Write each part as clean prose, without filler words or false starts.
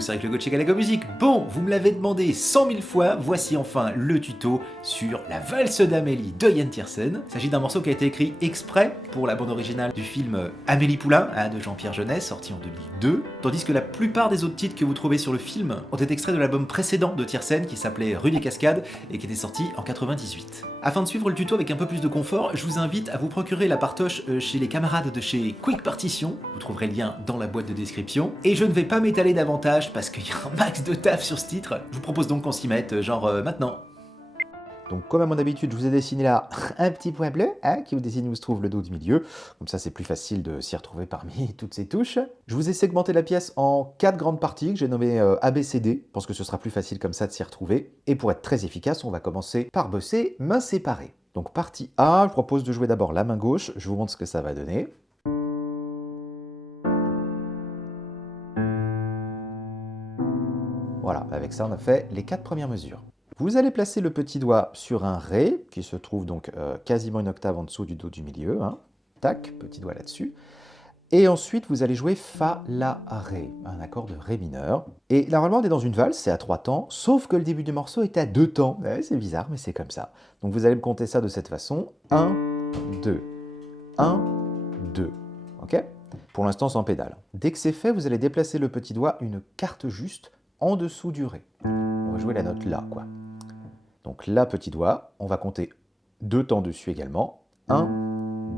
tous, c'est avec le coach Galago Musique. Bon, vous me l'avez demandé 100 000 fois, voici enfin le tuto sur la valse d'Amélie de Yann Tiersen. Il s'agit d'un morceau qui a été écrit exprès pour la bande originale du film Amélie Poulain, de Jean-Pierre Jeunet, sorti en 2002, tandis que la plupart des autres titres que vous trouvez sur le film ont été extraits de l'album précédent de Tiersen qui s'appelait Rue des Cascades et qui était sorti en 98. Afin de suivre le tuto avec un peu plus de confort, je vous invite à vous procurer la partoche chez les camarades de chez Quick Partition, vous trouverez le lien dans la boîte de description, et je ne vais pas m'étaler davantage parce qu'il y a un max de taf sur ce titre. Je vous propose donc qu'on s'y mette, genre maintenant. Donc comme à mon habitude, je vous ai dessiné là un petit point bleu qui vous désigne où se trouve le dos du milieu. Comme ça, c'est plus facile de s'y retrouver parmi toutes ces touches. Je vous ai segmenté la pièce en 4 grandes parties que j'ai nommées ABCD. Je pense que ce sera plus facile comme ça de s'y retrouver. Et pour être très efficace, on va commencer par bosser main séparée. Donc partie A, je propose de jouer d'abord la main gauche. Je vous montre ce que ça va donner. Voilà, avec ça, on a fait les 4 premières mesures. Vous allez placer le petit doigt sur un Ré, qui se trouve donc quasiment une octave en dessous du dos du milieu. Tac, petit doigt là-dessus. Et ensuite, vous allez jouer Fa, La, Ré, un accord de Ré mineur. Et normalement, on est dans une valse, c'est à 3 temps, sauf que le début du morceau est à 2 temps. Ouais, c'est bizarre, mais c'est comme ça. Donc vous allez me compter ça de cette façon. 1, 2, 1, 2. Ok ? Pour l'instant, sans pédale. Dès que c'est fait, vous allez déplacer le petit doigt une quarte juste en dessous du Ré. On va jouer la note La, quoi. Donc là, petit doigt, on va compter 2 temps dessus également. 1,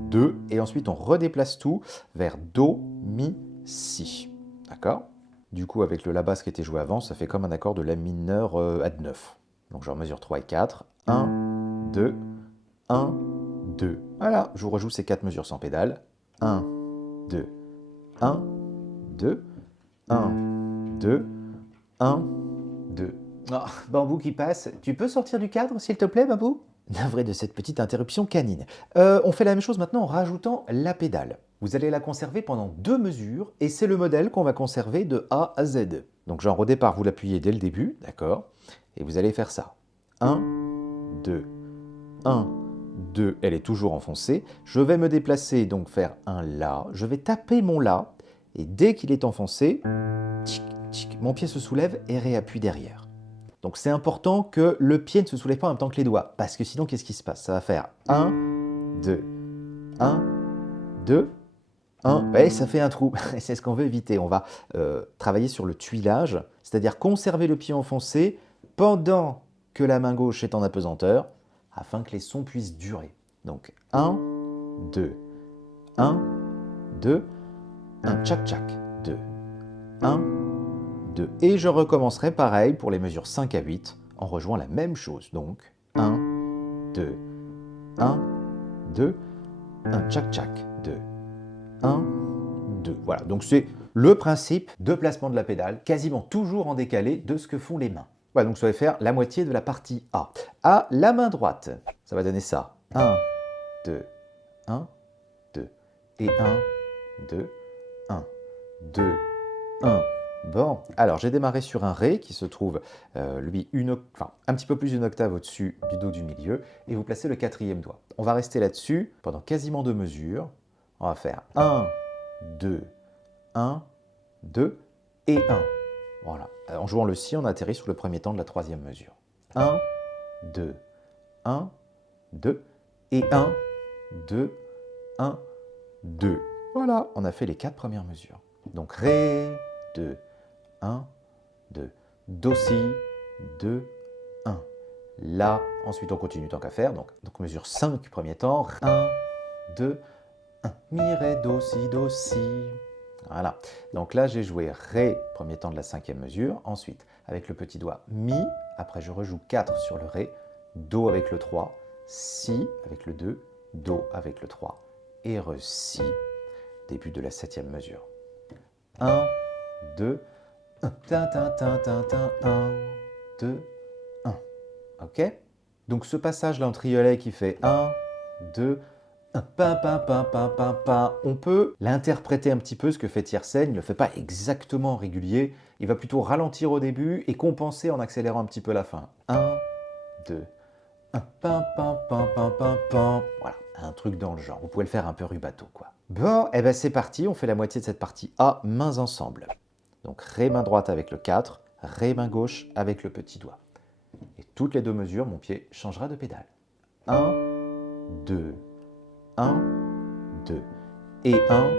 2, et ensuite on redéplace tout vers Do, Mi, Si. D'accord ? Du coup, avec le La basse qui était joué avant, ça fait comme un accord de La mineur ad 9. Donc je mesure 3 et 4. 1, 2, 1, 2. Voilà, je vous rejoue ces 4 mesures sans pédale. 1, 2, 1, 2, 1, 2, 1, 2. Oh, Bambou qui passe, tu peux sortir du cadre s'il te plaît, Bambou ? Navré de cette petite interruption canine. On fait la même chose maintenant en rajoutant la pédale. Vous allez la conserver pendant 2 mesures et c'est le modèle qu'on va conserver de A à Z. Donc genre au départ, vous l'appuyez dès le début, d'accord ? Et vous allez faire ça. 1, 2, 1, 2, elle est toujours enfoncée. Je vais me déplacer, donc faire un La. Je vais taper mon La et dès qu'il est enfoncé, tchic, tchic, mon pied se soulève et réappuie derrière. Donc c'est important que le pied ne se soulève pas en même temps que les doigts, parce que sinon, qu'est-ce qui se passe ? Ça va faire 1, 2, 1, 2, 1. Et ça fait un trou, c'est ce qu'on veut éviter. On va travailler sur le tuilage, c'est-à-dire conserver le pied enfoncé pendant que la main gauche est en apesanteur, afin que les sons puissent durer. Donc 1, 2, 1, 2, 1, tchac tchac, 2, 1, 2. Et je recommencerai pareil pour les mesures 5 à 8 en rejoignant la même chose. Donc 1, 2, 1, 2, 1, tchac tchac, 2, 1, 2. Voilà, donc c'est le principe de placement de la pédale, quasiment toujours en décalé de ce que font les mains. Voilà, donc ça va faire la moitié de la partie A. À la main droite, ça va donner ça. 1, 2, 1, 2. Et 1, 2, 1, 2, 1. Bon, alors j'ai démarré sur un Ré qui se trouve, lui, un petit peu plus d'une octave au-dessus du dos du milieu, et vous placez le 4e doigt. On va rester là-dessus pendant quasiment 2 mesures. On va faire 1, 2, 1, 2 et 1. Voilà. En jouant le Si, on atterrit sur le premier temps de la 3e mesure. 1, 2, 1, 2 et 1, 2, 1, 2. Voilà, on a fait les 4 premières mesures. Donc Ré, 2, 1, 2, Do, Si, 2, 1. La, ensuite on continue tant qu'à faire, donc mesure 5 premier temps, 1, 2, 1, Mi, Ré, Do, Si, Do, Si. Voilà, donc là j'ai joué Ré, premier temps de la 5e mesure, ensuite avec le petit doigt Mi, après je rejoue 4 sur le Ré, Do avec le 3, Si avec le 2, Do avec le 3, et Re, Si, début de la 7e mesure. 1, 2, 1, tin, tin, tin, tin, tin, 1, 2, 1. Ok ? Donc ce passage-là en triolet qui fait 1, 2, 1, pa, pa, pa, pa, pa, pa. On peut l'interpréter un petit peu, ce que fait Tiersen. Il ne le fait pas exactement régulier. Il va plutôt ralentir au début et compenser en accélérant un petit peu la fin. 1, 2, 1, pam, pam, pam, pam, pam, pam. Voilà, un truc dans le genre. Vous pouvez le faire un peu rubato, quoi. Bon, et ben c'est parti. On fait la moitié de cette partie A, mains ensemble. Donc Ré main droite avec le 4, Ré main gauche avec le petit doigt. Et toutes les deux mesures, mon pied changera de pédale. 1, 2, 1, 2. Et 1,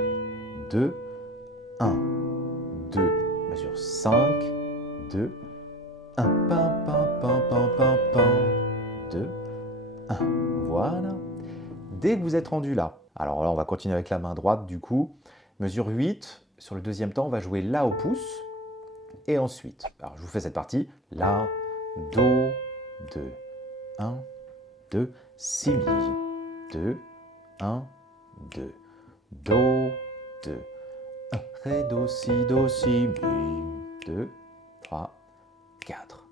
2, 1, 2. Mesure 5, 2, 1. Pam, pam, pam, pam, pam, pam. 2, 1. Voilà. Dès que vous êtes rendu là, alors là, on va continuer avec la main droite du coup. Mesure 8. Sur le deuxième temps, on va jouer La au pouce. Et ensuite, alors je vous fais cette partie. La, Do, 2, 1, 2, Si, Mi, 2, 1, 2, Do, 2, 1, Ré, Do, Si, Mi, 2, 3, 4.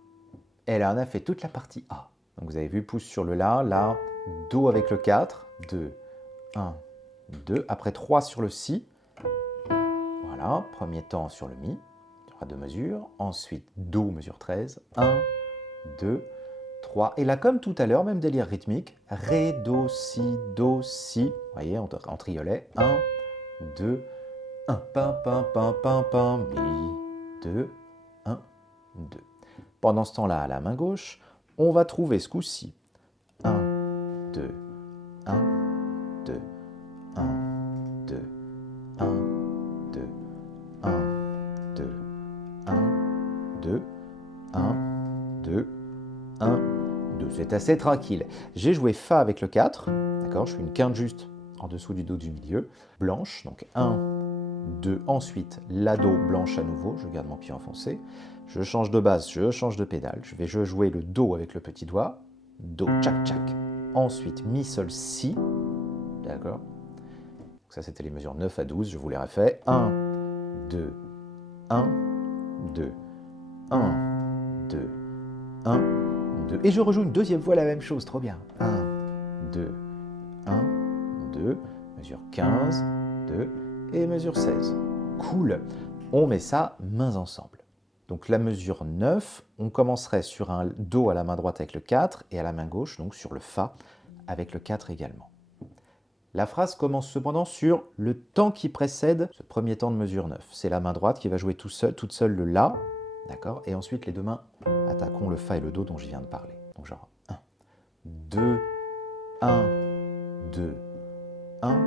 Et là, on a fait toute la partie A. Donc vous avez vu, pouce sur le La, Do avec le 4, 2, 1, 2. Après 3 sur le Si. Voilà, premier temps sur le Mi, il y aura 2 mesures. Ensuite, Do, mesure 13, 1, 2, 3. Et là, comme tout à l'heure, même délire rythmique, Ré, Do, Si. Vous voyez, en triolet. 1, 2, 1. Pam, pam, pam, pam, pam, Mi, 2, 1, 2. Pendant ce temps-là, à la main gauche, on va trouver ce coup-ci 1, 2, 1, 2, 1, 2, 1, 2, 1, 2, 1, 2, 1, 2, 1, 2. C'est assez tranquille. J'ai joué Fa avec le 4, d'accord, je fais une quinte juste en dessous du Do du milieu, blanche, donc 1, 2, ensuite La Do blanche à nouveau, je garde mon pied enfoncé, je change de base, je change de pédale, je vais jouer le Do avec le petit doigt, Do, tchac, tchac, ensuite Mi, Sol, Si, d'accord, ça c'était les mesures 9 à 12, je vous les refais, 1, 2, 1, 2, 1, 2, 1, 2, et je rejoue une deuxième fois la même chose, trop bien, 1, 2, 1, 2, mesure 15, 2, et mesure 16. Cool. On met ça mains ensemble. Donc la mesure 9, on commencerait sur un Do à la main droite avec le 4 et à la main gauche, donc sur le Fa avec le 4 également. La phrase commence cependant sur le temps qui précède ce premier temps de mesure 9. C'est la main droite qui va jouer toute seule le La, d'accord, et ensuite les deux mains attaqueront le Fa et le Do dont je viens de parler. Donc genre 1, 2, 1, 2, 1,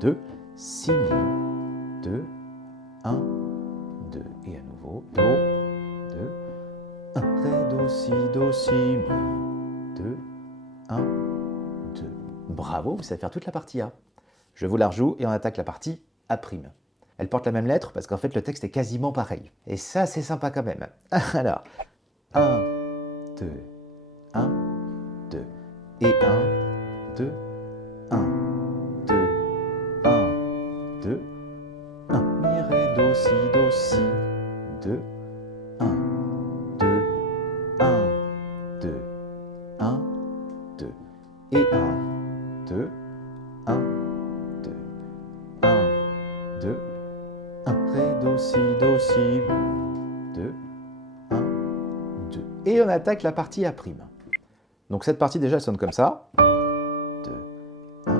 2, Si, Mi, 2, 1, 2, et à nouveau, Do, 2, 1, Ré, Do, Si, Mi, 2, 1, 2. Bravo, vous savez faire toute la partie A. Je vous la rejoue et on attaque la partie A'. Elle porte la même lettre parce qu'en fait le texte est quasiment pareil. Et ça, c'est sympa quand même. Alors, 1, 2, 1, 2, et 1, 2, 1, 2, 1, 2, 1, Mi, Ré, Do, Si, 2, 1, 2, 1, 2, 1, 2, et 1, 2, 1, 2, 1, 2, 1, Ré, Do, Si, Mi, 2, 1, 2. Et on attaque la partie A'. Donc cette partie déjà elle sonne comme ça. 2, 1,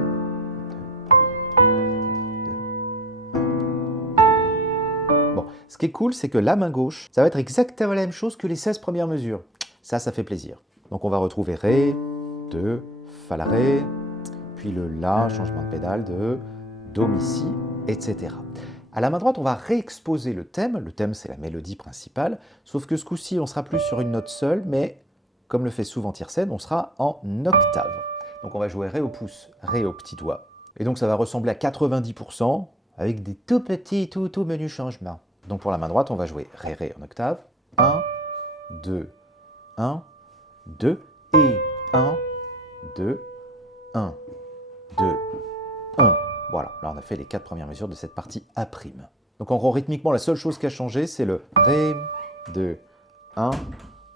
2. Bon, ce qui est cool, c'est que la main gauche, ça va être exactement la même chose que les 16 premières mesures. Ça fait plaisir. Donc on va retrouver Ré, 2, Fa, La, Ré, puis le La, changement de pédale de Do, Mi, Si, etc. À la main droite, on va réexposer le thème. Le thème, c'est la mélodie principale, sauf que ce coup-ci, on ne sera plus sur une note seule, mais comme le fait souvent Tiersen, on sera en octave. Donc on va jouer Ré au pouce, Ré au petit doigt. Et donc ça va ressembler à 90% avec des tout petits, tout menus changements. Donc pour la main droite, on va jouer Ré, Ré en octave. 1, 2, 1, 2, et 1, 2, 1, 2, 1. Voilà, là on a fait les 4 premières mesures de cette partie A'. Donc en gros, rythmiquement, la seule chose qui a changé, c'est le Ré, 2, 1,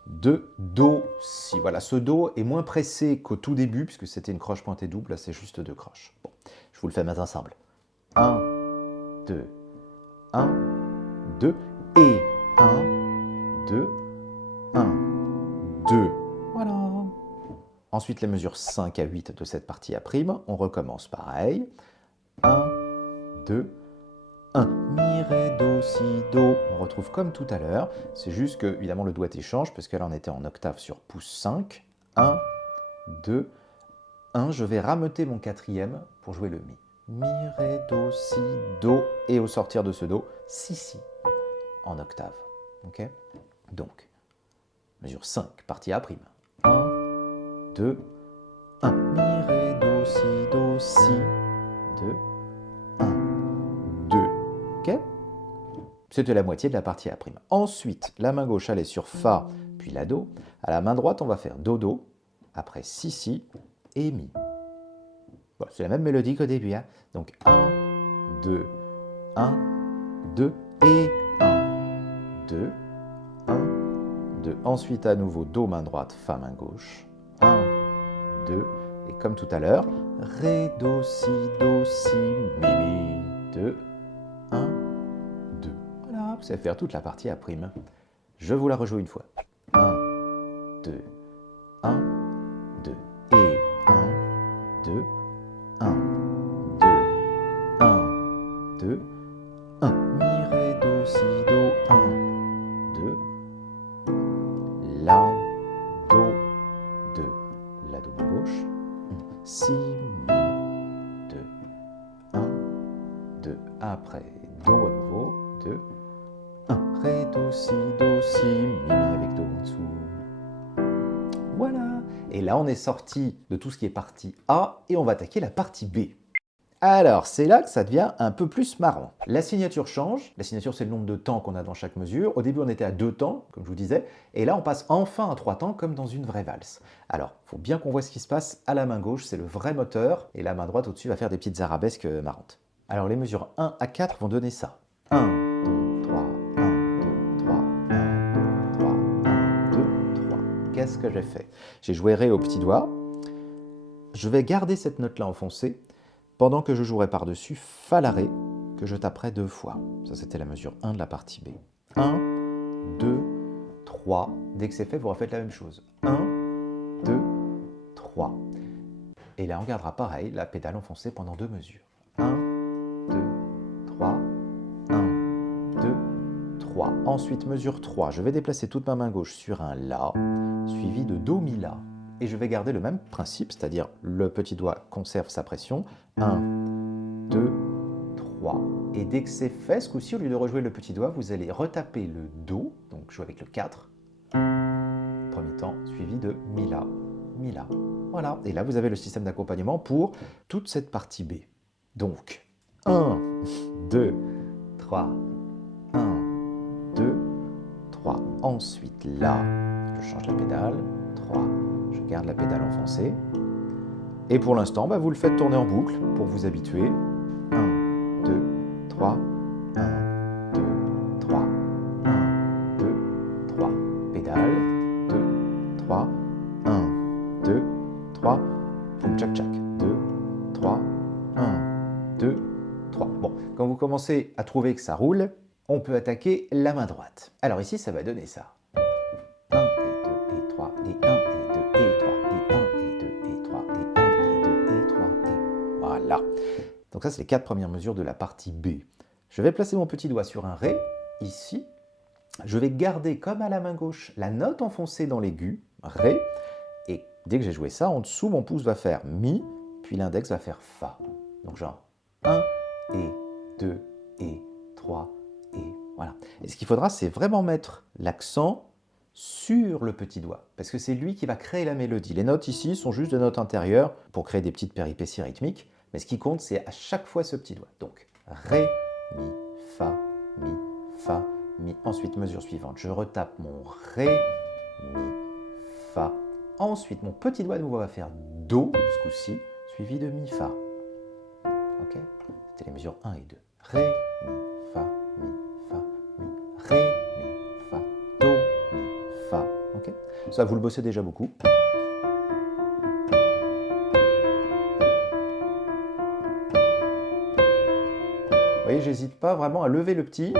2, Do, Si. Voilà, ce Do est moins pressé qu'au tout début, puisque c'était une croche pointée double, là c'est juste 2 croches. Bon, je vous le fais maintenant ensemble. 1, 2, 1, 2, et 1, 2, 1, 2. Voilà. Ensuite, les mesures 5 à 8 de cette partie A', on recommence pareil. 1, 2, 1. 1. Mi, Ré, Do, Si, Do. On retrouve comme tout à l'heure. C'est juste que, évidemment, le doigté change, parce que là, on était en octave sur pouce 5. 1, 2, 1. Je vais rameuter mon quatrième pour jouer le Mi. Mi, Ré, Do, Si, Do. Et au sortir de ce Do, Si, Si, en octave. Ok? Donc, mesure 5, partie A'. 1, 2, 1. Mi, Ré, Do, Si, Do, Si. 2, 1, 2. Ok? C'était la moitié de la partie A'. Ensuite, la main gauche allait sur Fa, puis la Do. À la main droite, on va faire Do, Do, après Si, Si et Mi. Bon, c'est la même mélodie qu'au début. Hein? Donc 1, 2, 1, 2 et 1, 2, 1, 2. Ensuite, à nouveau, Do, main droite, Fa, main gauche. 1, 2, et comme tout à l'heure, Ré, Do, Si, Mi, Mi. 2, 1, 2. Voilà, vous savez faire toute la partie A'. Je vous la rejoue une fois. 1, 2, 1, 2, et 1, 2, 1, 2, 1, 2, 1. Mi, Ré, Do, Si, Do, 1, 2. La, Do, 2. La, Do, main gauche. Si, Mi, 2. 1, 2. Après, Do à nouveau. 2, 1. Ré, Do, Si, Mi, Mi avec Do en dessous. Voilà. Et là, on est sorti de tout ce qui est partie A et on va attaquer la partie B. Alors, c'est là que ça devient un peu plus marrant. La signature change. La signature, c'est le nombre de temps qu'on a dans chaque mesure. Au début, on était à 2 temps, comme je vous disais. Et là, on passe enfin à 3 temps, comme dans une vraie valse. Alors, il faut bien qu'on voit ce qui se passe à la main gauche. C'est le vrai moteur. Et la main droite, au-dessus, va faire des petites arabesques marrantes. Alors, les mesures 1 à 4 vont donner ça. 1, 2, 3, 1, 2, 3, 1, 2, 3, 1, 2, 3. Qu'est-ce que j'ai fait? J'ai joué Ré au petit doigt. Je vais garder cette note-là enfoncée pendant que je jouerai par-dessus Fa la Ré, que je taperai 2 fois. Ça, c'était la mesure 1 de la partie B. 1, 2, 3. Dès que c'est fait, vous refaites la même chose. 1, 2, 3. Et là, on gardera pareil, la pédale enfoncée pendant 2 mesures. 1, 2, 3, 1, 2, 3. Ensuite, mesure 3. Je vais déplacer toute ma main gauche sur un La, suivi de Do, Mi, La. Et je vais garder le même principe, c'est-à-dire le petit doigt conserve sa pression. 1, 2, 3. Et dès que c'est fait, ce coup-ci, au lieu de rejouer le petit doigt, vous allez retaper le Do, donc jouer avec le 4, premier temps, suivi de Mi, La, Mi, La. Voilà, et là vous avez le système d'accompagnement pour toute cette partie B. Donc, 1, 2, 3, 1, 2, 3. Ensuite, là, je change la pédale, 3. Je garde la pédale enfoncée. Et pour l'instant, vous le faites tourner en boucle pour vous habituer. 1, 2, 3, 1, 2, 3, 1, 2, 3. Pédale, 2, 3, 1, 2, 3, boum, tchac, tchac, 2, 3, 1, 2, 3. Bon, quand vous commencez à trouver que ça roule, on peut attaquer la main droite. Alors ici, ça va donner ça. 1 et 2 et 3 et 1 et 2 et 3 et 1 et 2 et 3 et 1 et 2 et 3 et... Voilà. Donc ça, c'est les 4 premières mesures de la partie B. Je vais placer mon petit doigt sur un Ré, ici. Je vais garder, comme à la main gauche, la note enfoncée dans l'aigu, Ré. Et dès que j'ai joué ça, en dessous, mon pouce va faire Mi, puis l'index va faire Fa. Donc genre 1 et 2 et 3 et voilà. Et ce qu'il faudra, c'est vraiment mettre l'accent sur le petit doigt, parce que c'est lui qui va créer la mélodie. Les notes ici sont juste des notes intérieures pour créer des petites péripéties rythmiques, mais ce qui compte, c'est à chaque fois ce petit doigt. Donc, Ré, Mi, Fa, Mi, Fa, Mi. Ensuite, mesure suivante, je retape mon Ré, Mi, Fa. Ensuite, mon petit doigt de nouveau va faire Do, ce coup-ci, suivi de Mi, Fa. Ok? C'était les mesures 1 et 2. Ré, Mi, Fa, Mi, Fa, Mi, Ré, Mi, Fa, Do, Mi, Fa. Ok? Ça, vous le bossez déjà beaucoup. Vous voyez, j'hésite pas vraiment à lever le petit.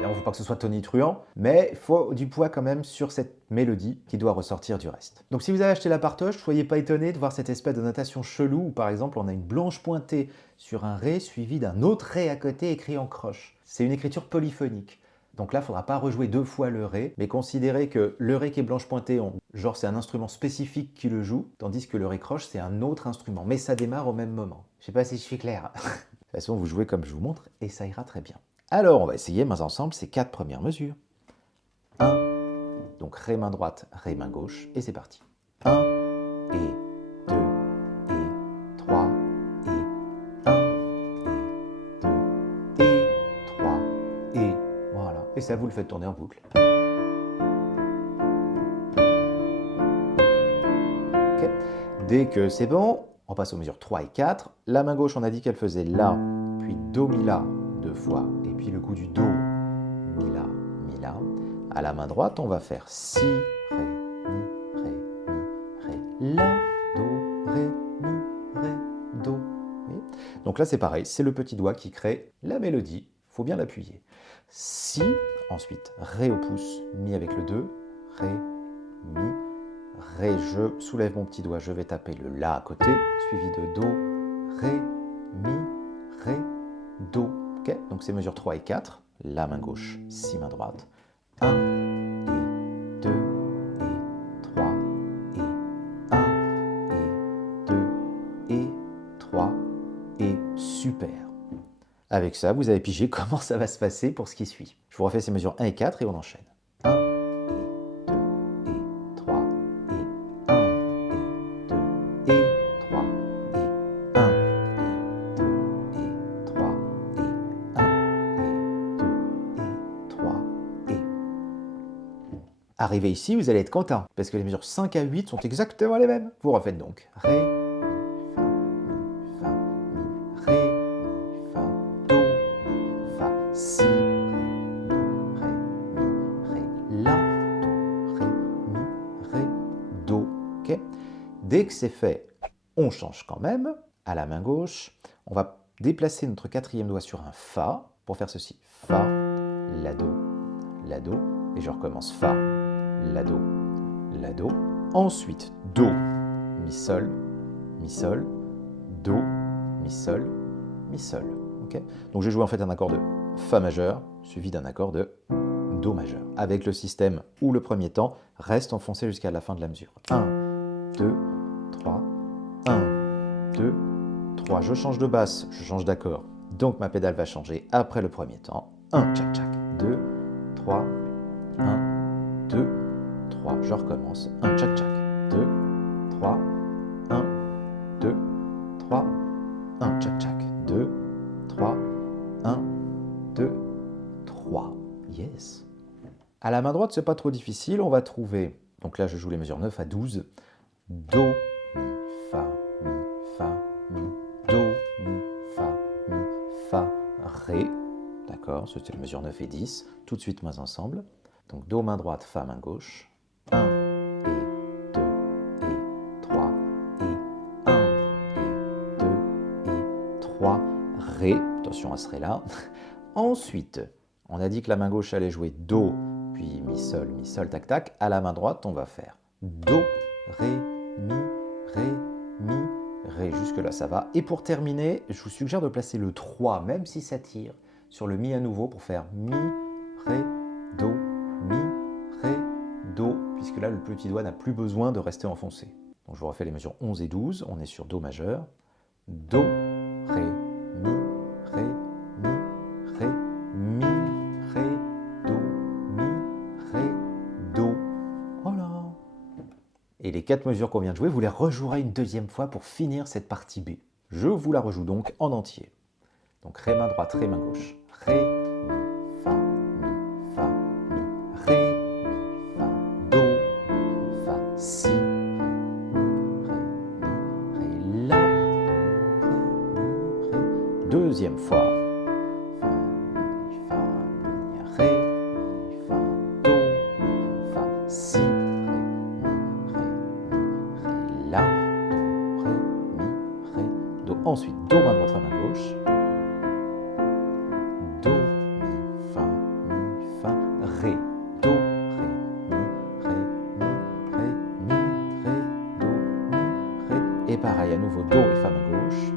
Et en faut pas que ce soit tonitruant, mais il faut du poids quand même sur cette mélodie qui doit ressortir du reste. Donc si vous avez acheté la partoche, soyez pas étonné de voir cette espèce de notation chelou où par exemple on a une blanche pointée sur un ré suivi d'un autre ré à côté écrit en croche. C'est une écriture polyphonique. Donc là, il ne faudra pas rejouer 2 fois le ré, mais considérez que le ré qui est blanche pointée, genre c'est un instrument spécifique qui le joue, tandis que le ré croche, c'est un autre instrument, mais ça démarre au même moment. Je sais pas si je suis clair. De toute façon, vous jouez comme je vous montre et ça ira très bien. Alors, on va essayer mains ensemble ces 4 premières mesures. 1, donc ré main droite, ré main gauche, et c'est parti. 1, et 2, et 3, et 1, et 2, et 3, et voilà. Et ça, vous le faites tourner en boucle. Okay. Dès que c'est bon, on passe aux mesures 3 et 4. La main gauche, on a dit qu'elle faisait La, puis Do, Mi, La 2 fois, et puis le coup du Do, Mi, La, Mi, La. À la main droite, on va faire Si, Ré, Mi, Ré, Mi, Ré, La, Do, Ré, Mi, Ré, Do. Oui. Donc là, c'est pareil, c'est le petit doigt qui crée la mélodie. Il faut bien l'appuyer. Si, ensuite, Ré au pouce, Mi avec le 2, Ré, Mi, Ré, je soulève mon petit doigt, je vais taper le La à côté, suivi de Do, Ré, Mi, Ré, Do. Okay. Donc c'est mesure 3 et 4, La main gauche, Si main droite. 1, et 2, et 3, et 1, et 2, et 3, et super. Avec ça, vous avez pigé comment ça va se passer pour ce qui suit. Je vous refais ces mesures 1 et 4 et on enchaîne. 1, et 2, et 3, et 1, et 2, et 3, et 1, et 2, et 3, et 1, et 2, et 3, et... Arrivé ici, vous allez être content, parce que les mesures 5 à 8 sont exactement les mêmes. Vous refaites donc Ré, Mi, Fa, Mi, Fa, Mi, Ré, Mi, Fa, Do, Mi, Fa, Si, Ré, Mi, Ré, La, Do, Ré, Mi, Ré, Do. Okay. Dès que c'est fait, on change quand même. À la main gauche, on va déplacer notre 4e doigt sur un Fa pour faire ceci. Fa, La, Do, et je recommence Fa, La, Do, ensuite Do, Mi, Sol, Do, Mi, Sol, Okay. Donc j'ai joué en fait un accord de Fa majeur suivi d'un accord de Do majeur, avec le système où le premier temps reste enfoncé jusqu'à la fin de la mesure. 1, 2, 3, 1, 2, 3. Je change de basse, je change d'accord, donc ma pédale va changer après le premier temps. 1, tchac, tchac, 2, 3, 1, 2, 3. Je recommence. 1, tchac, tchac, 2, 3, 1, 2, 3, 1, tchac, tchac, 2, 3, 1, 2, 3. Yes. À la main droite, c'est pas trop difficile. On va trouver, donc là je joue les mesures 9 à 12. Do, Mi, Fa, Mi, Fa, Mi, Do, Mi, Fa, Mi, Fa, Ré. D'accord, c'était les mesures 9 et 10. Tout de suite, mains ensemble. Donc Do main droite, Fa main gauche. 1, et 2, et 3, et 1, et 2, et 3, Ré. Attention à ce Ré là. Ensuite, on a dit que la main gauche allait jouer Do, puis Mi, Sol, tac, tac. À la main droite, on va faire Do, Ré, Mi, Ré, Mi, Ré. Jusque-là, ça va. Et pour terminer, je vous suggère de placer le 3, même si ça tire, sur le Mi à nouveau pour faire Mi, Ré, Do, Mi, Ré, Do, puisque là, le petit doigt n'a plus besoin de rester enfoncé. Donc je vous refais les mesures 11 et 12. On est sur Do majeur. Do, Ré, Mi, Ré, Mi, Ré, Mi, Ré, Do, Mi, Ré, Do. Voilà. Et les 4 mesures qu'on vient de jouer, vous les rejouerez une deuxième fois pour finir cette partie B. Je vous la rejoue donc en entier. Donc Ré main droite, Ré main gauche. Ré, Mi, Fa, Mi, Fa, Mi, Ré, Mi, Fa, Do, Mi, Fa, Si, Ré, Mi, Ré, Mi, Ré, La, Do, Ré, Mi, Ré. Deuxième fois. Fa, Mi, Fa, Mi, Ré, Mi, Fa, Do, Mi, Fa, Si, Ré, Mi, Ré, Mi, Ré, La, Do, Ré, Mi, Ré, Do. Ensuite, Do main droite, main gauche. Do, Mi, Fa, Mi, Et pareil, à nouveau, Do et Fa main gauche.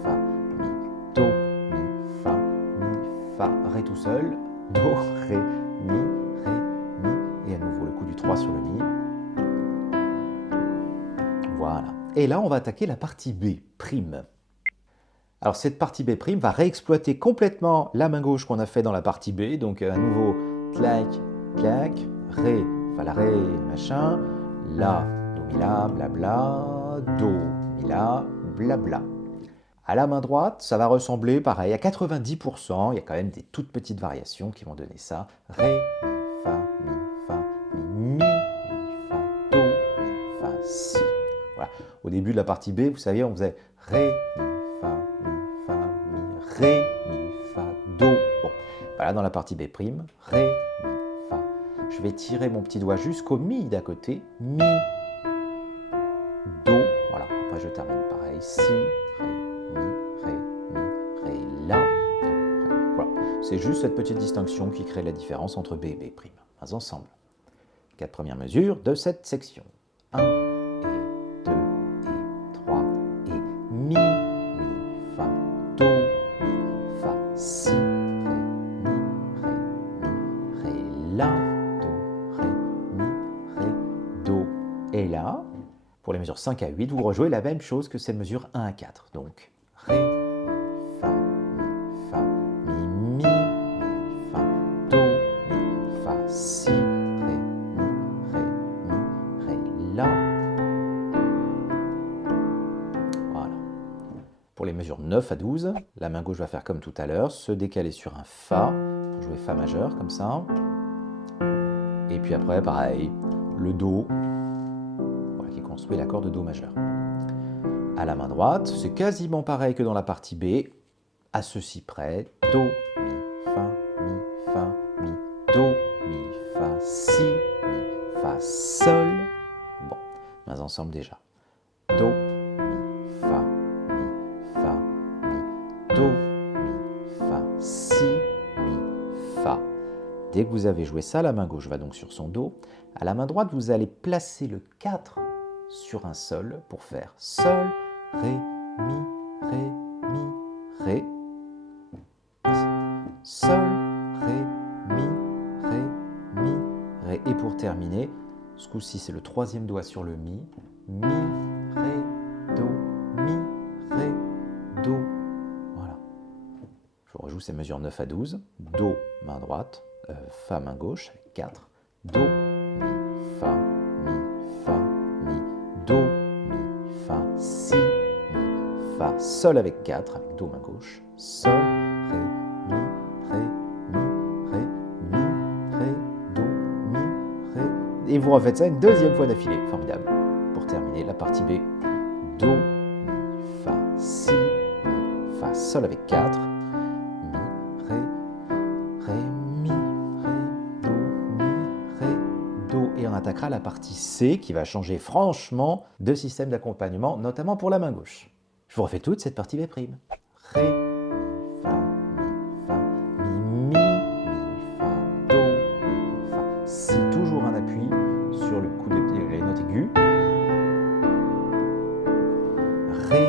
Fa, Mi, Do, Mi, Fa, Mi, Fa, Ré tout seul. Do, Ré, Mi, et à nouveau le coup du 3 sur le Mi. Voilà. Et là, on va attaquer la partie B, prime. Alors cette partie B' va réexploiter complètement la main gauche qu'on a fait dans la partie B. Donc à nouveau, clac, clac, Ré, Fa, la Ré, machin, La, Do, Mi, La, blabla, Do, Mi, La, blabla. À la main droite, ça va ressembler pareil à 90%. Il y a quand même des toutes petites variations qui vont donner ça. Ré, Mi, Fa, Mi, Fa, Do, Mi, Fa, Si. Voilà. Au début de la partie B, vous savez, on faisait Ré, Mi, Fa, Mi, Ré, Mi, Fa, Do. Bon, voilà dans la partie B', Ré, Mi, Fa. Je vais tirer mon petit doigt jusqu'au Mi d'à côté, Mi, Do. Voilà, après je termine pareil, Si, Ré, La, Do, Ré. Voilà, c'est juste cette petite distinction qui crée la différence entre B et B'. Vas ensemble. 4 premières mesures de cette section. 1 et 2 et 3 et Mi, Fa, Do, Mi, Fa, Si, Ré, La, Do, Ré, Mi, Ré, Do. Et là, pour les mesures 5 à 8, vous rejouez la même chose que ces mesures 1 à 4. Donc, Ré, Mi, Fa, Mi, Fa, Do, Mi, Fa, Si, Ré, La. Voilà. Pour les mesures 9 à 12, la main gauche va faire comme tout à l'heure, se décaler sur un Fa, pour jouer Fa majeur, comme ça. Et puis après, pareil, le Do, voilà, qui construit l'accord de Do majeur. À la main droite, c'est quasiment pareil que dans la partie B, à ceci près, Do, Mi, Fa, Mi, Do, Mi, Fa, Si, Mi, Fa, Sol. Bon, mains ensemble déjà. Do, Mi, Fa, Mi, Do, Mi, Fa, Si, Mi, Fa. Dès que vous avez joué ça, la main gauche va donc sur son Do. À la main droite, vous allez placer le 4 sur un Sol pour faire Sol, Ré, Mi, Ré. Sol, Ré, Mi, Ré. Et pour terminer, ce coup-ci, c'est le 3e doigt sur le Mi. Mi, Ré, Do, Mi, Ré, Do. Voilà. Je rejoue ces mesures 9 à 12. Do, main droite, Fa, main gauche, avec 4. Do, Mi, Fa, Mi, Do, Mi, Fa, Si, Mi, Fa, Sol avec 4, avec Do, main gauche, Sol, Ré, Mi, Do, Mi, Ré. Et vous refaites ça une 2e fois d'affilée. Formidable. Pour terminer la partie B. Do, Mi, Fa, Si, Mi, Fa, Sol avec 4. Mi, Ré, Mi, Do, Mi, Ré, Do. Et on attaquera la partie C qui va changer franchement de système d'accompagnement, notamment pour la main gauche. Je vous refais toute cette partie B'. Ré, Si, toujours un appui sur le coup des notes aiguës. Ré,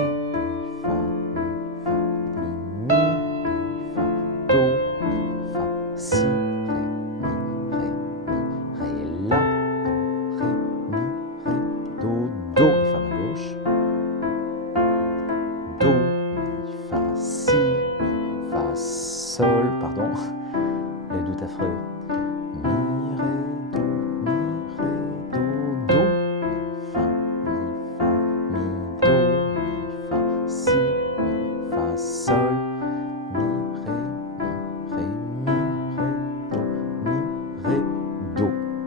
Mi, Fa, Do, Mi, Fa, Si, Ré, La, Ré, Mi, Do, Do et Fa main gauche. Do, Mi, Fa, Si, Mi, Fa, Sol, pardon, le doute affreux.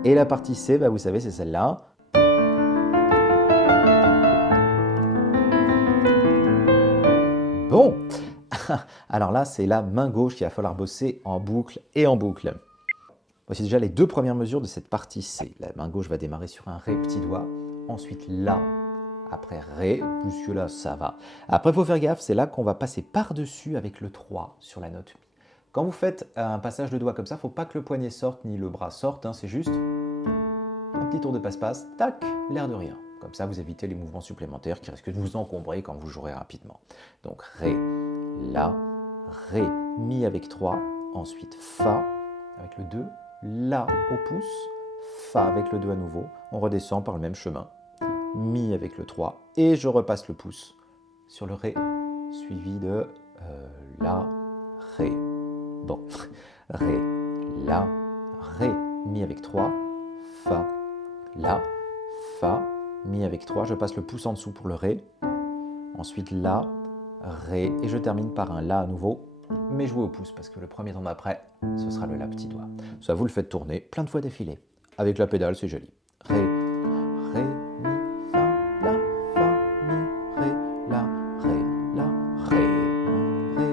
Et la partie C, bah vous savez, c'est celle-là. Bon, alors là, c'est la main gauche qu'il va falloir bosser en boucle et en boucle. Voici déjà les 2 premières mesures de cette partie C. La main gauche va démarrer sur un Ré petit doigt, ensuite La, après Ré, jusque-là ça va. Après, il faut faire gaffe, c'est là qu'on va passer par-dessus avec le 3 sur la note Mi. Quand vous faites un passage de doigt comme ça, il ne faut pas que le poignet sorte ni le bras sorte, hein, c'est juste un petit tour de passe-passe, tac, l'air de rien. Comme ça, vous évitez les mouvements supplémentaires qui risquent de vous encombrer quand vous jouerez rapidement. Donc Ré, La, Ré, Mi avec 3, ensuite Fa avec le 2, La au pouce, Fa avec le 2 à nouveau, on redescend par le même chemin, Mi avec le 3, et je repasse le pouce sur le Ré, suivi de La, Ré. Bon, Ré, La, Ré, Mi avec 3, Fa, La, Fa, Mi avec 3, je passe le pouce en dessous pour le Ré, ensuite La, Ré, et je termine par un La à nouveau, mais jouez au pouce parce que le premier temps d'après, ce sera le La petit doigt. Ça, vous le faites tourner plein de fois d'affilée. Avec la pédale, c'est joli. Ré, Ré, Mi, Fa, La, Mi, Ré, La, Ré, La, Ré, Ré.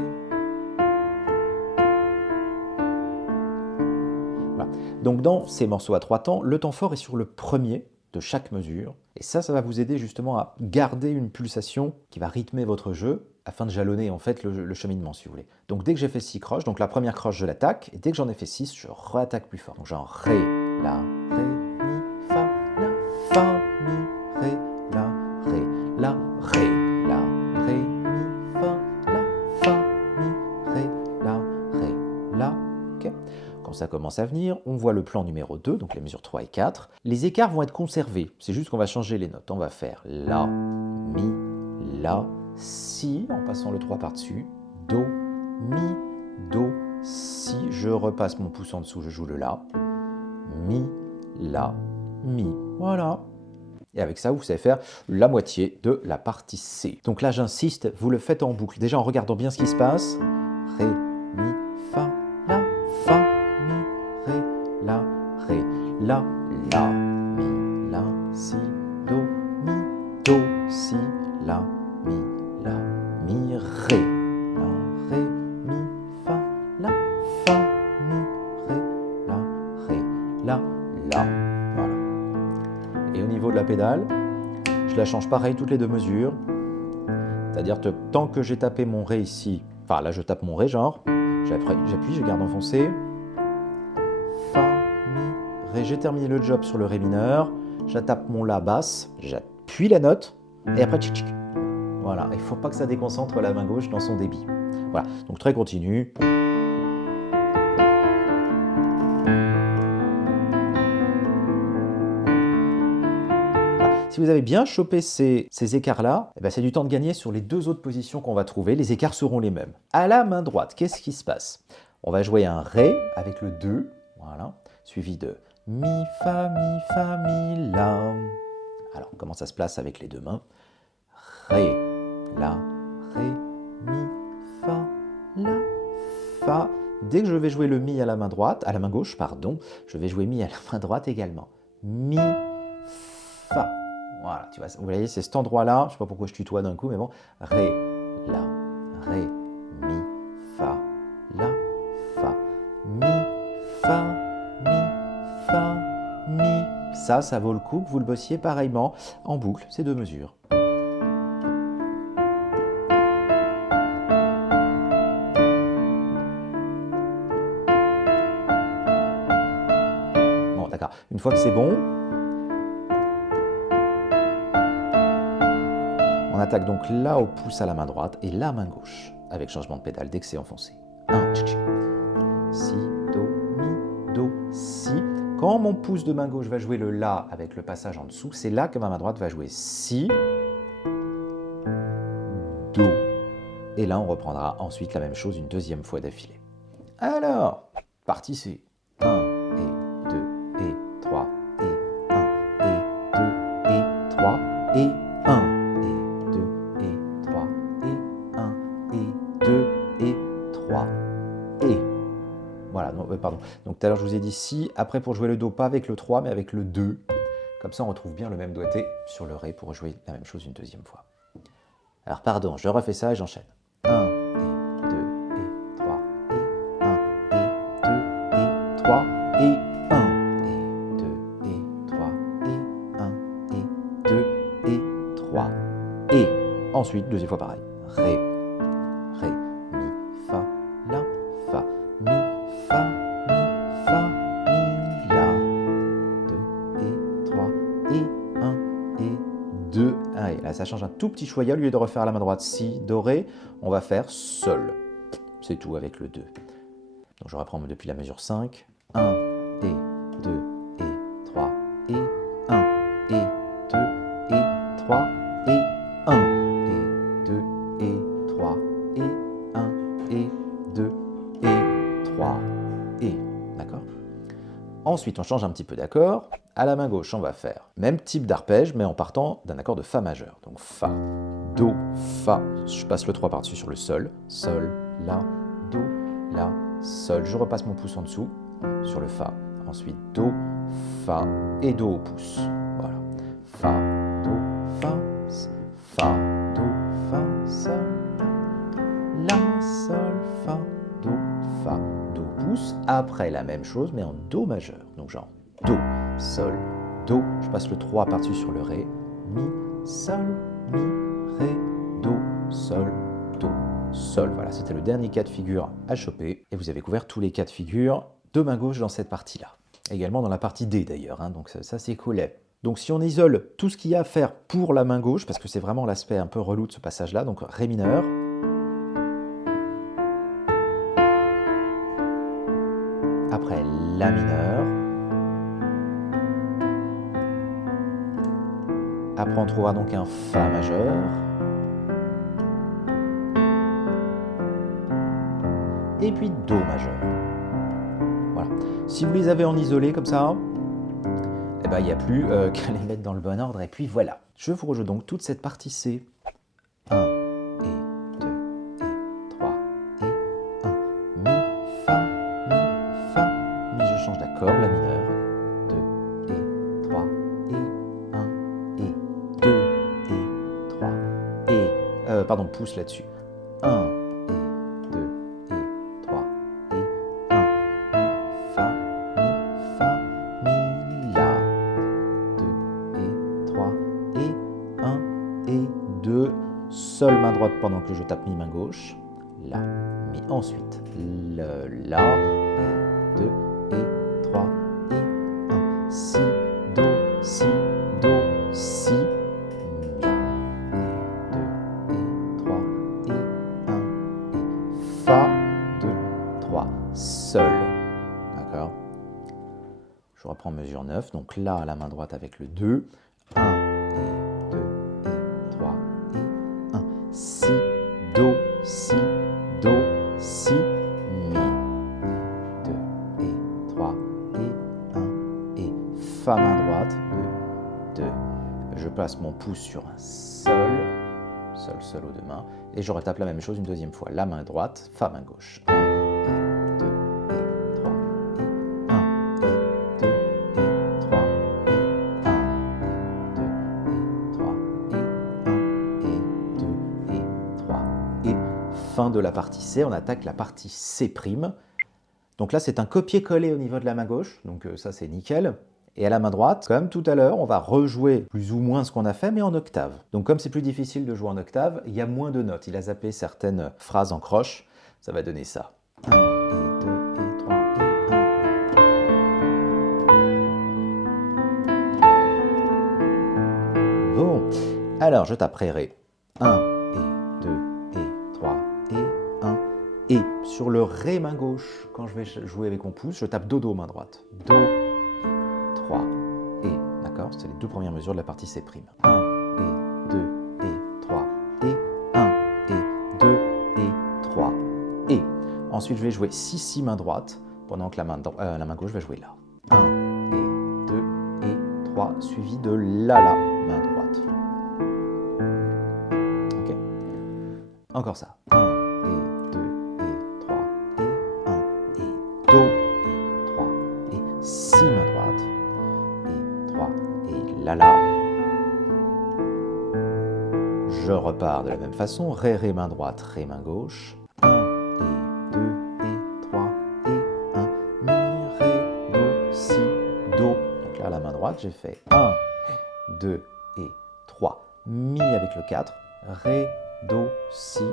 Voilà. Donc dans ces morceaux à 3 temps, le temps fort est sur le premier de chaque mesure. Et ça va vous aider justement à garder une pulsation qui va rythmer votre jeu afin de jalonner en fait le cheminement si vous voulez. Donc dès que j'ai fait 6 croches, donc la première croche je l'attaque, et dès que j'en ai fait 6, je réattaque plus fort. Donc genre Ré, La, Ré, Mi, Fa, La, Fa, Mi, Ré, La, Ré, La, Ré, La, Ré, Mi, Fa, La, Fa, Mi, Ré, La, Ré, La. Ok. Quand ça commence à venir, on voit le plan numéro 2, donc les mesures 3 et 4. Les écarts vont être conservés, c'est juste qu'on va changer les notes. On va faire La, Mi, La, Si, en passant le 3 par-dessus, Do, Mi, Do, Si, je repasse mon pouce en dessous, je joue le La, Mi, La, Mi, voilà. Et avec ça, vous savez faire la moitié de la partie C. Donc là, j'insiste, vous le faites en boucle. Déjà en regardant bien ce qui se passe. Ré, Mi, Fa, La, Fa, Mi, Ré, La, Ré, La, La, Mi, La, Si, Do, Mi, Do, Si, La, Mi, La, Mi, Ré, La, Ré, Mi, Fa, La, Fa, Mi, Ré, La, Ré, La, La. Voilà. Et au niveau de la pédale, je la change pareil toutes les 2 mesures. C'est-à-dire que tant que j'ai tapé mon Ré ici, enfin là je tape mon Ré genre, j'appuie, je garde enfoncé. Fa, Mi, Ré, j'ai terminé le job sur le Ré mineur, j'attaque mon La basse, j'appuie la note, et après tchic tchic. Voilà, il ne faut pas que ça déconcentre la main gauche dans son débit. Voilà, donc très continu. Si vous avez bien chopé ces écarts-là, eh ben c'est du temps de gagner sur les 2 autres positions qu'on va trouver. Les écarts seront les mêmes. À la main droite, qu'est-ce qui se passe? On va jouer un Ré avec le 2, voilà, suivi de Mi, Fa, Mi, La. Alors, comment ça se place avec les 2 mains? Ré, La, Ré, Mi, Fa, La, Fa. Dès que je vais jouer le Mi à la main droite, à la main gauche, pardon, je vais jouer Mi à la main droite également. Mi, Fa. Voilà, tu vois, vous voyez, c'est cet endroit-là, je ne sais pas pourquoi je tutoie d'un coup, mais bon, Ré, La, Ré, Mi, Fa, La, Fa, Mi, Fa, Mi, Fa, Mi. Ça vaut le coup que vous le bossiez pareillement en boucle, ces 2 mesures. Bon, d'accord, une fois que c'est bon, on attaque donc là au pouce à la main droite et la main gauche, avec changement de pédale dès que c'est enfoncé. 1, Si, Do, Mi, Do, Si. Quand mon pouce de main gauche va jouer le La avec le passage en dessous, c'est là que ma main droite va jouer Si, Do. Et là, on reprendra ensuite la même chose une 2e fois d'affilée. Alors, partie C. 1 et 2 et 3 et 1 et 2 et 3 et 1. Voilà, pardon. Donc tout à l'heure je vous ai dit Si, après pour jouer le Do, pas avec le 3 mais avec le 2. Comme ça on retrouve bien le même doigté sur le Ré pour jouer la même chose une 2e fois. Alors pardon, je refais ça et j'enchaîne. 1 et 2 et 3 et 1 et 2 et 3 et 1 et 2 et 3 et 1 et 2 et 3 et ensuite 2e fois pareil. Ré, Ré, Mi, Fa, La, Fa, Mi, Fa, Mi, Fa, Mi, La. 2 et 3 et 1 et Là, ça change un tout petit choix. Au lieu de refaire à la main droite si, do, ré, on va faire sol. C'est tout avec le 2. Donc je reprends depuis la mesure 5. 1 et 2 et 3 et 1 et 2 et 3 et 1 et 2 et 3 et 1 et 2 et 3 et. D'accord? Ensuite, on change un petit peu d'accord. À la main gauche, on va faire même type d'arpège, mais en partant d'un accord de Fa majeur. Donc Fa, Do, Fa. Je passe le 3 par-dessus sur le Sol. Sol, La, Do, La, Sol. Je repasse mon pouce en dessous sur le Fa. Ensuite, Do, Fa et Do au pouce. Voilà. Fa, Do, Fa, Fa, Do, Fa, Sol, La, Sol, Fa, Do, Fa, Do pouce. Après la même chose, mais en Do majeur. Donc genre Do, Sol, Do. Je passe le 3 par-dessus sur le Ré. Mi, Sol, Mi, Ré, Do, Sol, Do, Sol. Voilà, c'était le dernier cas de figure à choper. Et vous avez couvert tous les cas de figure de main gauche dans cette partie-là. Également dans la partie D d'ailleurs, hein, donc ça c'est cool. Donc si on isole tout ce qu'il y a à faire pour la main gauche, parce que c'est vraiment l'aspect un peu relou de ce passage-là, donc Ré mineur. Après La mineur. Après on trouvera donc un Fa majeur. Et puis Do majeur. Voilà. Si vous les avez en isolé comme ça, eh ben, il n'y a plus qu'à les mettre dans le bon ordre. Et puis voilà. Je vous rejoue donc toute cette partie C. 1 et 2 et 3 et 1. Mi, Fa, Mi. Je change d'accord, La mineur. 2 et 3 et 1 et 2 et 3 et... pardon, pouce là-dessus. 1 et 2 et 3 et 1. Mi, Fa, Mi, La. 2 et 3 et 1 et 2. Seule main droite pendant que je tape Mi main gauche. La, Mi. Ensuite, le La et 2 et 3 et 1. Si, Do, Si, Do, Si. Mi et 2 et 3 et 1 et Fa, 2, 3, Sol. D'accord? Je reprends mesure 9, donc là à la main droite avec le 2. 1 et 2 et 3 et 1. Si, Do, Si, Do, Si, Mi. 2 et 3 et 1 et Fa main droite. 2, 2. Je passe mon pouce sur un Sol. Sol, Sol aux deux mains. Et je retape la même chose une deuxième fois. La main droite, Fa main gauche. 1 et 2 et 3 et 1 et 2 et 3 et 1 et 2 et 3 et 1 et 2 et 3 et fin de la partie C. On attaque la partie C'. Donc là, c'est un copier-coller au niveau de la main gauche. Donc ça, c'est nickel. Et à la main droite, comme tout à l'heure, on va rejouer plus ou moins ce qu'on a fait, mais en octave. Donc comme c'est plus difficile de jouer en octave, il y a moins de notes. Il a zappé certaines phrases en croche. Ça va donner ça. 1 et 2 et 3 et 1. Bon, alors je taperai Ré. 1 et 2 et 3 et 1. Et sur le Ré main gauche, quand je vais jouer avec mon pouce, je tape Do, Do main droite. Do, 3 et, d'accord, c'est les deux premières mesures de la partie C'. 1 et 2 et 3 et 1 et 2 et 3 et. Ensuite, je vais jouer Si, Si main droite, pendant que la main gauche va jouer Là. 1 et 2 et 3, suivi de La, La, main droite. Ok. Encore ça. 1 et 2 et 3 et 1 et Do et 3 et Si main droite. 3 et La, La. Je repars de la même façon. Ré, Ré main droite, Ré main gauche. 1 et 2 et 3 et 1. Mi, Ré, Do, Si, Do. Donc là, à la main droite, j'ai fait 1, 2 et 3. Mi avec le 4. Ré, Do, Si,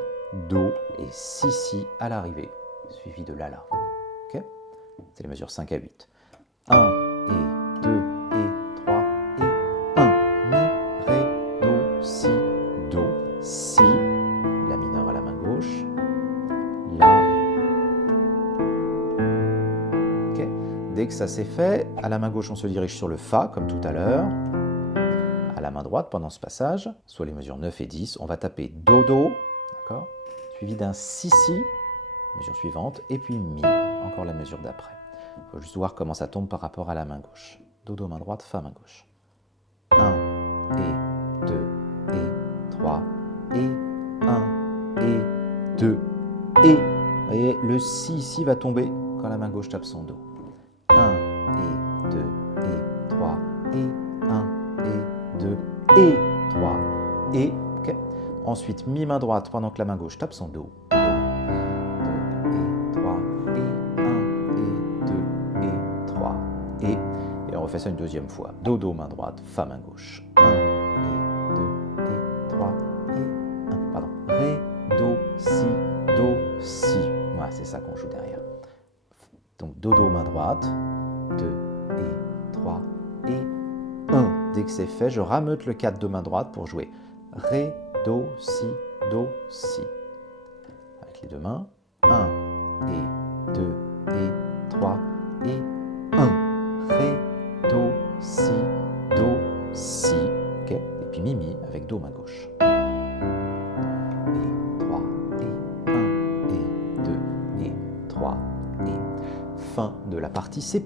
Do. Et Si, Si à l'arrivée, suivi de La, La. Ok? C'est les mesures 5 à 8. 1 et 2 et 3 et 1. Mi, Ré, Do, Si, que ça c'est fait, à la main gauche, on se dirige sur le Fa, comme tout à l'heure. À la main droite, pendant ce passage, soit les mesures 9 et 10, on va taper Do, Do, d'accord, suivi d'un Si, Si, mesure suivante, et puis Mi, encore la mesure d'après. Il faut juste voir comment ça tombe par rapport à la main gauche. Do, Do, main droite, Fa, main gauche. 1, et 2, et 3, et 1, et 2, et. Vous voyez, le Si ici va tomber quand la main gauche tape son Do. 1, et 2, et 3, et 1, et 2, et 3, et. Ok. Ensuite, Mi main droite pendant que la main gauche tape son Do. 2, et 3, et 1, et 2, et 3, et. Et on refait ça une deuxième fois. Do, Do, main droite, Fa, main gauche. 1, et 2, et 3, et 1. Pardon. Ré, Do, Si, Do, Si. Voilà, c'est ça qu'on joue derrière. Donc, Do, Do, main droite. 2, et 3, et 1. Dès que c'est fait, je rameute le 4 de main droite pour jouer Ré, Do, Si, Do, Si. Avec les deux mains. 1, et 2, et 3, et 1. Ré, Do, Si, Do, Si. Okay. Et puis Mi, Mi avec Do, main gauche. Et 3, et 1, et 2, et 3, et fin de la partie C'.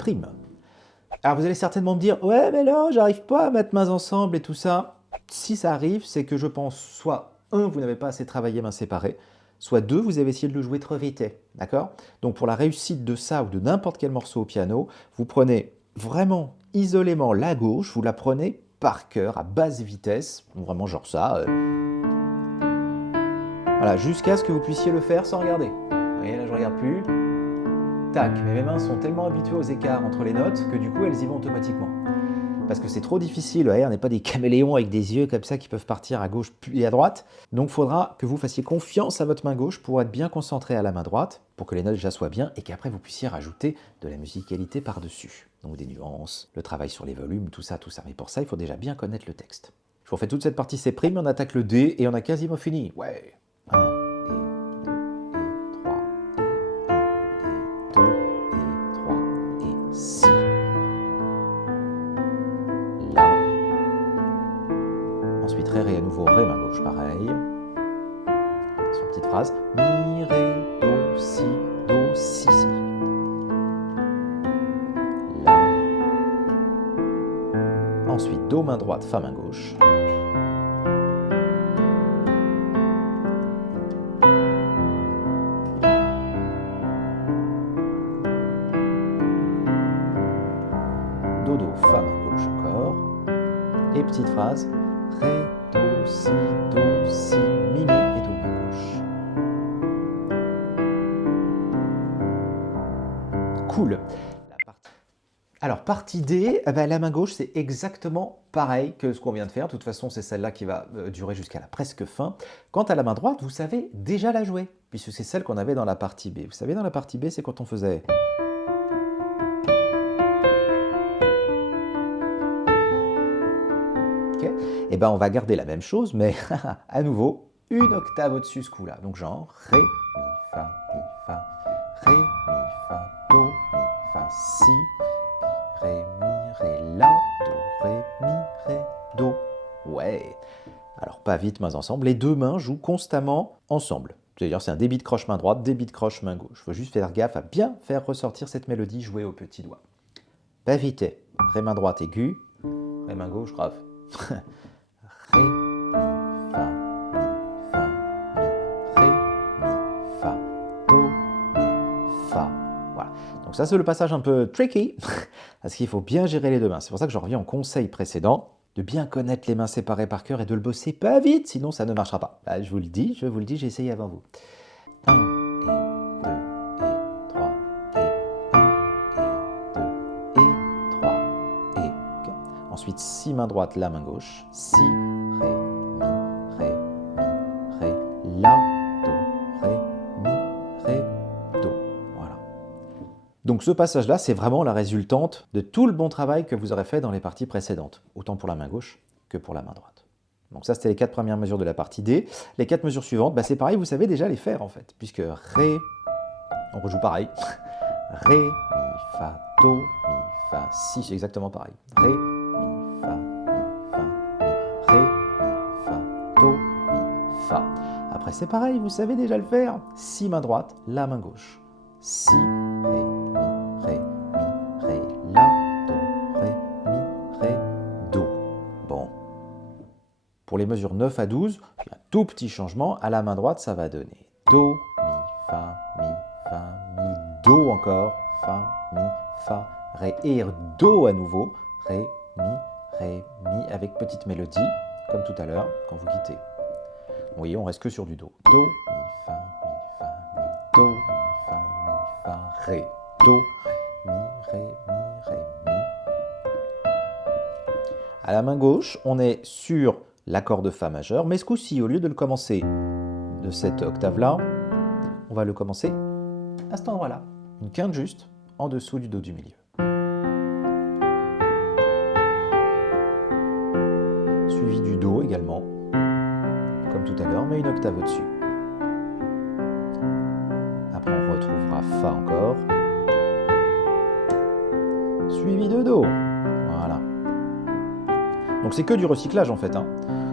Alors vous allez certainement me dire, ouais mais là, j'arrive pas à mettre mains ensemble et tout ça. Si ça arrive, c'est que je pense soit 1, vous n'avez pas assez travaillé mains séparées, soit 2, vous avez essayé de le jouer trop vite, d'accord? Donc pour la réussite de ça ou de n'importe quel morceau au piano, vous prenez vraiment isolément la gauche, vous la prenez par cœur, à basse vitesse, vraiment genre ça. Voilà, jusqu'à ce que vous puissiez le faire sans regarder. Vous voyez, là je regarde plus. Tac, mais mes mains sont tellement habituées aux écarts entre les notes que du coup elles y vont automatiquement. Parce que c'est trop difficile, on n'est pas des caméléons avec des yeux comme ça qui peuvent partir à gauche puis à droite. Donc il faudra que vous fassiez confiance à votre main gauche pour être bien concentré à la main droite, pour que les notes déjà soient bien et qu'après vous puissiez rajouter de la musicalité par-dessus. Donc des nuances, le travail sur les volumes, tout ça. Mais pour ça, il faut déjà bien connaître le texte. Je vous refais toute cette partie C', on attaque le D et on a quasiment fini. Ouais. 1, et 2, et 3, et 1, et 2, et 3, et Si. Ensuite, Ré, Ré à nouveau, Ré, main gauche, pareil. Sur une petite phrase. Mi, Ré, Do, Si, Do, Si, Si. La. Ensuite, Do, main droite, Fa, main gauche. Do, Do, Fa, main gauche encore. Et petite phrase. Ré, Do, Si, Do, Si, Mi, Mi et Do, main gauche. Cool. Alors, partie D, la main gauche, c'est exactement pareil que ce qu'on vient de faire. De toute façon, c'est celle-là qui va durer jusqu'à la presque fin. Quant à la main droite, vous savez déjà la jouer, puisque c'est celle qu'on avait dans la partie B. Vous savez, dans la partie B, c'est quand on faisait... Et ben on va garder la même chose, mais à nouveau, une octave au-dessus ce coup-là. Donc genre Ré, Mi, Fa, Ré, Mi, Fa, Do, Mi, Fa, Si, Ré, Mi, Ré, La, Do, Ré, Mi, Ré, Do. Ouais. Alors pas vite, mains ensemble. Les deux mains jouent constamment ensemble. C'est-à-dire c'est un débit de croche main droite, débit de croche main gauche. Il faut juste faire gaffe à bien faire ressortir cette mélodie jouée au petit doigt. Pas vite. Ré main droite aiguë, Ré main gauche grave. Ré, Mi, Fa, Mi, Fa, Mi, Ré, Mi, Fa, Do, Mi, Fa. Voilà. Donc ça, c'est le passage un peu tricky, parce qu'il faut bien gérer les deux mains. C'est pour ça que je reviens au conseil précédent, de bien connaître les mains séparées par cœur et de le bosser pas vite, sinon ça ne marchera pas. Là, je vous le dis, j'ai essayé avant vous. 1, et 2, et 3, et 1, et 2, et 3, et... Okay. Ensuite, Si main droite, La main gauche, Si, Ré, Mi, Ré, Mi, Ré, La, Do, Ré, Mi, Ré, Do. Voilà. Donc ce passage-là, c'est vraiment la résultante de tout le bon travail que vous aurez fait dans les parties précédentes, autant pour la main gauche que pour la main droite. Donc ça, c'était les 4 premières mesures de la partie D. Les 4 mesures suivantes, c'est pareil, vous savez déjà les faire en fait, puisque Ré, on rejoue pareil, Ré, Mi, fa, do, mi, fa, si, c'est exactement pareil. Ré, mi, fa, mi, ré, mi, fa, do, mi, fa. Après c'est pareil, vous savez déjà le faire. Si main droite, la main gauche. Si, ré, la, do, ré, mi, ré, do. Bon. Pour les mesures 9 à 12, il y a un tout petit changement. À la main droite, ça va donner do, mi, do encore, fa, ré, et do à nouveau, ré, mi, avec petite mélodie, comme tout à l'heure, quand vous quittez. Vous voyez, on reste que sur du do. Do, mi, fa, mi, do, mi, fa, ré, do, mi, ré, mi. À la main gauche, on est sur l'accord de fa majeur, mais ce coup-ci, au lieu de le commencer de cette octave-là, on va le commencer à cet endroit-là. Une quinte juste en dessous du do du milieu. Suivi du do également, comme tout à l'heure, mais une octave au-dessus. Après, on retrouvera fa encore. Suivi de do. Voilà. Donc c'est que du recyclage en fait. Hein.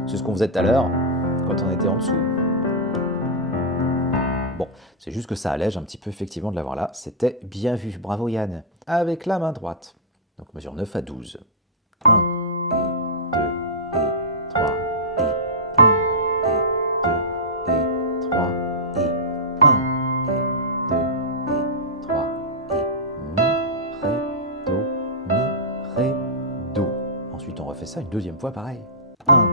C'est ce qu'on faisait tout à l'heure quand on était en dessous. Bon, c'est juste que ça allège un petit peu effectivement de l'avoir là. C'était bien vu. Bravo Yann. Avec la main droite. Donc mesure 9 à 12. 1 et 2 et 3 et 1 et 2 et 3 et 1 et 2 et 3 et mi, ré, do. Ensuite on refait ça une deuxième fois pareil. 1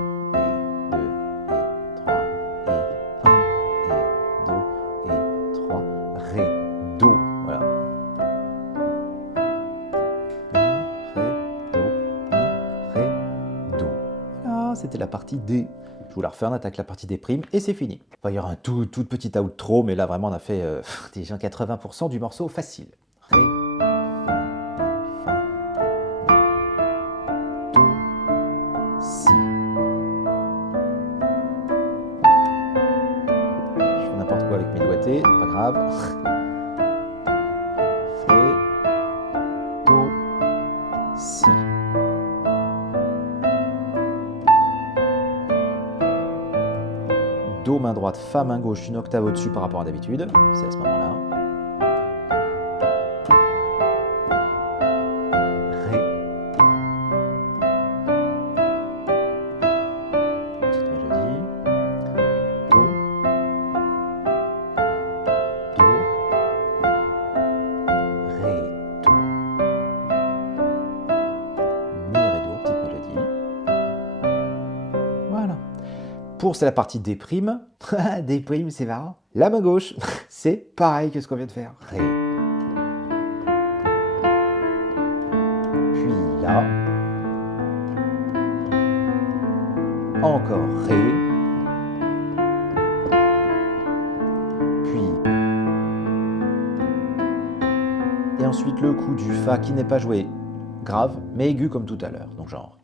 c'était la partie D. Je vous la refais, on attaque la partie D' et c'est fini. Enfin, il y aura un tout petit outro, mais là vraiment on a fait déjà 80% du morceau facile. Ré, fa, do, si. Je fais n'importe quoi avec mes doigtés, pas grave. Ré, do, si. Do, main droite, fa, main gauche, une octave au-dessus par rapport à d'habitude. C'est à ce moment-là. Ré. Petite mélodie. Do. Do. Ré, do. Mi, ré, do, petite mélodie. Voilà. Pour c'est la partie D'. D', c'est marrant. La main gauche, c'est pareil que ce qu'on vient de faire. Ré. Puis là. Encore Ré. Puis. Et ensuite le coup du Fa qui n'est pas joué grave, mais aigu comme tout à l'heure. Donc genre.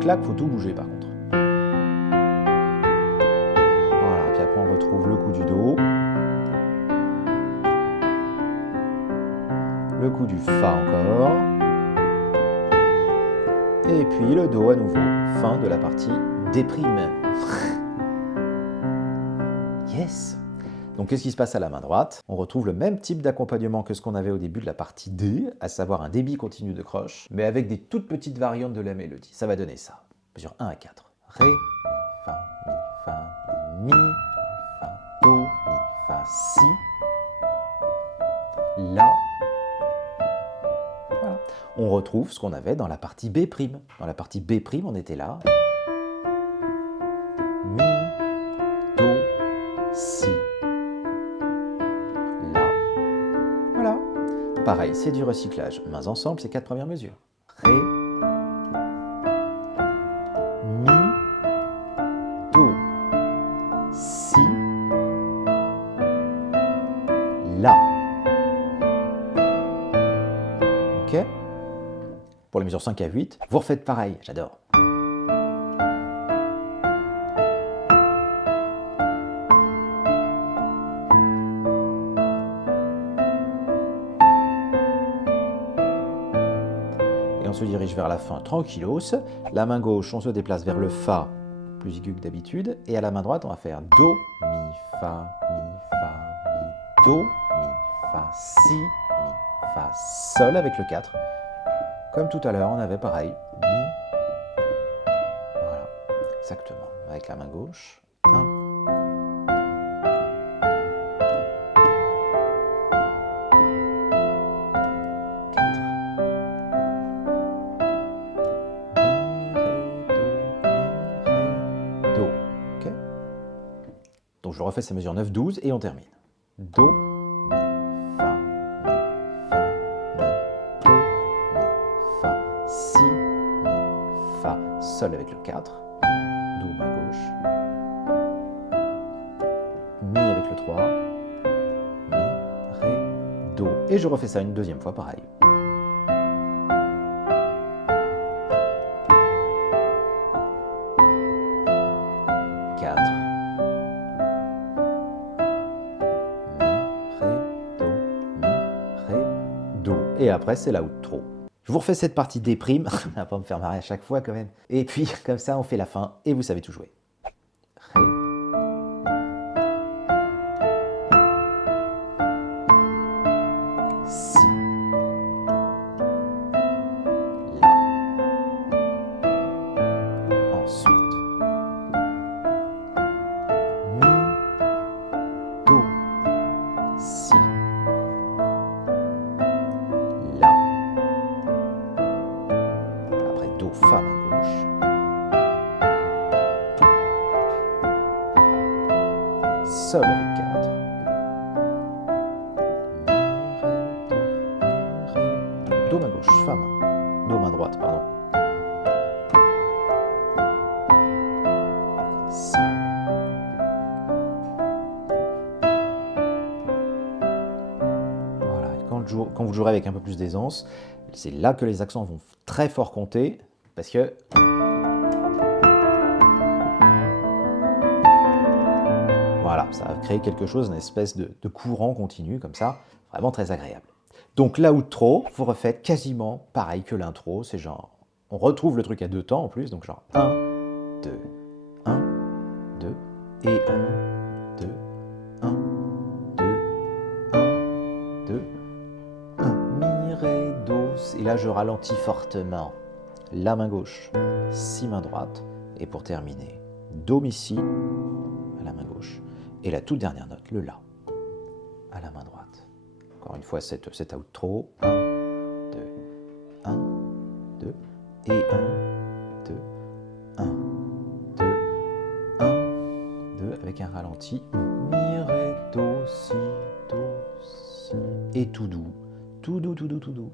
Clac, faut tout bouger par contre. Voilà, puis après on retrouve le coup du Do. Le coup du Fa encore. Et puis le Do à nouveau. Fin de la partie D'. Yes! Donc qu'est-ce qui se passe à la main droite? On retrouve le même type d'accompagnement que ce qu'on avait au début de la partie D, à savoir un débit continu de croche, mais avec des toutes petites variantes de la mélodie. Ça va donner ça. Mesure 1 à 4. Ré, mi, fa, mi, fa, do, mi, fa, si, la. Voilà. On retrouve ce qu'on avait dans la partie B'. Dans la partie B', on était là. Mi, do, si. Voilà. Pareil, c'est du recyclage. Mains ensemble, ces 4 premières mesures. Ré, mi, do, si, la. Ok? Pour les mesures 5 à 8, vous refaites pareil. J'adore. se dirige vers la fin tranquillos. La main gauche, on se déplace vers le Fa, plus aigu que d'habitude. Et à la main droite, on va faire Do, Mi, Fa, Mi, Do, Mi, Fa, Si, Mi, Fa, Sol avec le 4. Comme tout à l'heure, on avait pareil. Mi. Voilà, exactement. Avec la main gauche. 1. Donc je refais ces mesures 9, 12 et on termine. Do, Mi, Fa, Mi, Fa, Mi, Do, Mi, Fa, Si, Mi, Fa, Sol avec le 4, Do, main gauche, Mi avec le 3, Mi, Ré, Do. Et je refais ça une deuxième fois pareil. Et après, c'est la outro. Je vous refais cette partie des primes, on va pas me faire marrer à chaque fois quand même. Et puis, comme ça, on fait la fin et vous savez tout jouer. Ré. Si. La. Ensuite. Mi. Do. Si. Do, Fa, main gauche. Sol avec 4. Mi, Ré, Do, main gauche, Fa, main. Do, main droite, pardon. Si. Voilà, et quand vous jouerez avec un peu plus d'aisance, c'est là que les accents vont très fort compter, parce que voilà, ça va créer quelque chose, une espèce de courant continu, comme ça, vraiment très agréable. Donc la outro, vous refaites quasiment pareil que l'intro, c'est genre, on retrouve le truc à 2 temps en plus, donc genre 1, 2, 1, 2, et 1, 2, 1, 2, 1, 2, 1, Mi, Ré, Do, et là je ralentis fortement. La main gauche, Si, main droite, et pour terminer, Do, Mi, Si, à la main gauche, et la toute dernière note, le La, à la main droite. Encore une fois, cette outro, 1, 2, 1, 2, et 1, 2, 1, 2, 1, 2, avec un ralenti, Mi, Ré, Do, Si, et tout doux, tout doux, tout doux, tout doux.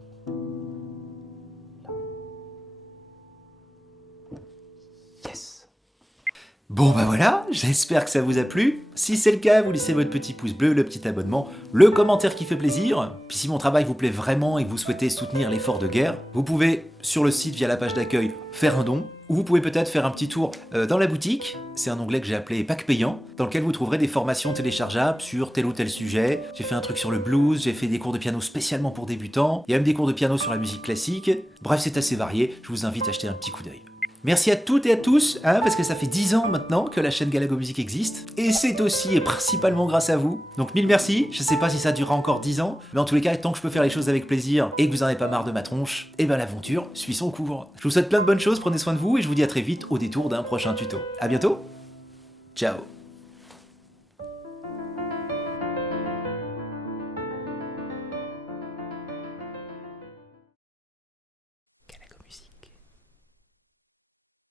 Bon bah voilà, j'espère que ça vous a plu. Si c'est le cas, vous laissez votre petit pouce bleu, le petit abonnement, le commentaire qui fait plaisir. Puis si mon travail vous plaît vraiment et que vous souhaitez soutenir l'effort de guerre, vous pouvez, sur le site via la page d'accueil, faire un don. Ou vous pouvez peut-être faire un petit tour dans la boutique. C'est un onglet que j'ai appelé Pack payant, dans lequel vous trouverez des formations téléchargeables sur tel ou tel sujet. J'ai fait un truc sur le blues, j'ai fait des cours de piano spécialement pour débutants. Il y a même des cours de piano sur la musique classique. Bref, c'est assez varié, je vous invite à jeter un petit coup d'œil. Merci à toutes et à tous, parce que ça fait 10 ans maintenant que la chaîne Galago Musique existe, et c'est aussi et principalement grâce à vous. Donc 1000 merci, je sais pas si ça durera encore 10 ans, mais en tous les cas, tant que je peux faire les choses avec plaisir et que vous en avez pas marre de ma tronche, et ben l'aventure suit son cours. Je vous souhaite plein de bonnes choses, prenez soin de vous, et je vous dis à très vite au détour d'un prochain tuto. A bientôt, ciao.